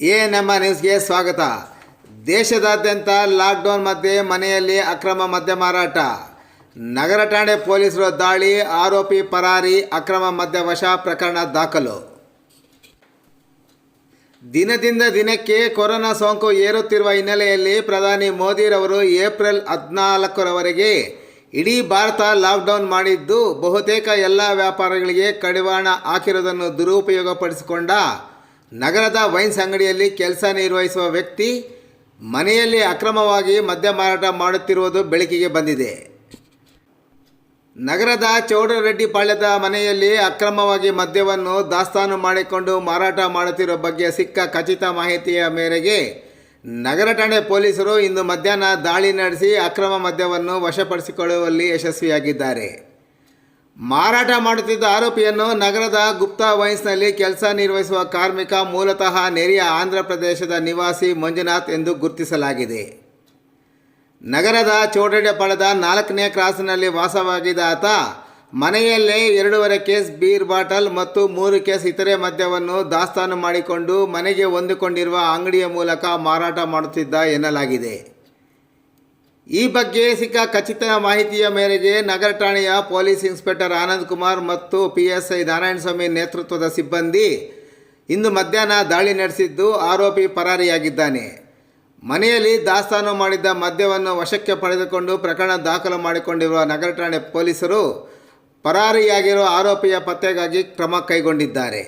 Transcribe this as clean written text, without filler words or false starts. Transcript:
ನಮ್ಮ ನ್ಯೂಸ್ಗೆ ಸ್ವಾಗತ. ದೇಶದಾದ್ಯಂತ ಲಾಕ್ಡೌನ್ ಮಧ್ಯೆ ಮನೆಯಲ್ಲಿ ಅಕ್ರಮ ಮದ್ಯ ಮಾರಾಟ. ನಗರ ಠಾಣೆ ಪೊಲೀಸರು ದಾಳಿ, ಆರೋಪಿ ಪರಾರಿ, ಅಕ್ರಮ ಮದ್ಯ ವಶ, ಪ್ರಕರಣ ದಾಖಲು. ದಿನದಿಂದ ದಿನಕ್ಕೆ ಕೊರೋನಾ ಸೋಂಕು ಏರುತ್ತಿರುವ ಹಿನ್ನೆಲೆಯಲ್ಲಿ ಪ್ರಧಾನಿ ಮೋದಿರವರು ಏಪ್ರಿಲ್ 14ರವರೆಗೆ ಇಡೀ ಭಾರತ ಲಾಕ್ಡೌನ್ ಮಾಡಿದ್ದು, ಬಹುತೇಕ ಎಲ್ಲ ವ್ಯಾಪಾರಿಗಳಿಗೆ ಕಡಿವಾಣ ಹಾಕಿರುವುದನ್ನು ದುರುಪಯೋಗಪಡಿಸಿಕೊಂಡ ನಗರದ ವೈನ್ಸ್ ಅಂಗಡಿಯಲ್ಲಿ ಕೆಲಸ ನಿರ್ವಹಿಸುವ ವ್ಯಕ್ತಿ ಮನೆಯಲ್ಲಿ ಅಕ್ರಮವಾಗಿ ಮದ್ಯ ಮಾರಾಟ ಮಾಡುತ್ತಿರುವುದು ಬೆಳಕಿಗೆ ಬಂದಿದೆ. ನಗರದ ಚೌಡರೆಡ್ಡಿ ಪಾಳ್ಯದ ಮನೆಯಲ್ಲಿ ಅಕ್ರಮವಾಗಿ ಮದ್ಯವನ್ನು ದಾಸ್ತಾನು ಮಾಡಿಕೊಂಡು ಮಾರಾಟ ಮಾಡುತ್ತಿರುವ ಬಗ್ಗೆ ಸಿಕ್ಕ ಖಚಿತ ಮಾಹಿತಿಯ ಮೇರೆಗೆ ನಗರ ಠಾಣೆ ಪೊಲೀಸರು ಇಂದು ಮಧ್ಯಾಹ್ನ ದಾಳಿ ನಡೆಸಿ ಅಕ್ರಮ ಮದ್ಯವನ್ನು ವಶಪಡಿಸಿಕೊಳ್ಳುವಲ್ಲಿ ಯಶಸ್ವಿಯಾಗಿದ್ದಾರೆ. ಮಾರಾಟ ಮಾಡುತ್ತಿದ್ದ ಆರೋಪಿಯನ್ನು ನಗರದ ಗುಪ್ತಾ ವೈನ್ಸ್ನಲ್ಲಿ ಕೆಲಸ ನಿರ್ವಹಿಸುವ ಕಾರ್ಮಿಕ, ಮೂಲತಃ ನೆರೆಯ ಆಂಧ್ರ ಪ್ರದೇಶದ ನಿವಾಸಿ ಮಂಜುನಾಥ್ ಎಂದು ಗುರುತಿಸಲಾಗಿದೆ. ನಗರದ ಚೌಡರೆಡ್ಡಿಪಾಳ್ಯದ 4ನೇ ಕ್ರಾಸ್ನಲ್ಲಿ ವಾಸವಾಗಿದ್ದ ಆತ ಮನೆಯಲ್ಲೇ 2.5 ಕೇಸ್ ಬೀರ್ ಬಾಟಲ್ ಮತ್ತು 3 ಕೇಸ್ ಇತರೆ ಮದ್ಯವನ್ನು ದಾಸ್ತಾನು ಮಾಡಿಕೊಂಡು ಮನೆಗೆ ಹೊಂದಿಕೊಂಡಿರುವ ಅಂಗಡಿಯ ಮೂಲಕ ಮಾರಾಟ ಮಾಡುತ್ತಿದ್ದ ಎನ್ನಲಾಗಿದೆ. ಈ ಬಗ್ಗೆ ಸಿಕ್ಕ ಖಚಿತ ಮಾಹಿತಿಯ ಮೇರೆಗೆ ನಗರ ಠಾಣೆಯ ಪೊಲೀಸ್ ಇನ್ಸ್ಪೆಕ್ಟರ್ ಆನಂದ್ ಕುಮಾರ್ ಮತ್ತು PSI ನಾರಾಯಣಸ್ವಾಮಿ ನೇತೃತ್ವದ ಸಿಬ್ಬಂದಿ ಇಂದು ಮಧ್ಯಾಹ್ನ ದಾಳಿ ನಡೆಸಿದ್ದು, ಆರೋಪಿ ಪರಾರಿಯಾಗಿದ್ದಾನೆ. ಮನೆಯಲ್ಲಿ ದಾಸ್ತಾನು ಮಾಡಿದ್ದ ಮದ್ಯವನ್ನು ವಶಕ್ಕೆ ಪಡೆದುಕೊಂಡು ಪ್ರಕರಣ ದಾಖಲು ಮಾಡಿಕೊಂಡಿರುವ ನಗರ ಠಾಣೆ ಪೊಲೀಸರು ಪರಾರಿಯಾಗಿರುವ ಆರೋಪಿಯ ಪತ್ತೆಗಾಗಿ ಕ್ರಮ ಕೈಗೊಂಡಿದ್ದಾರೆ.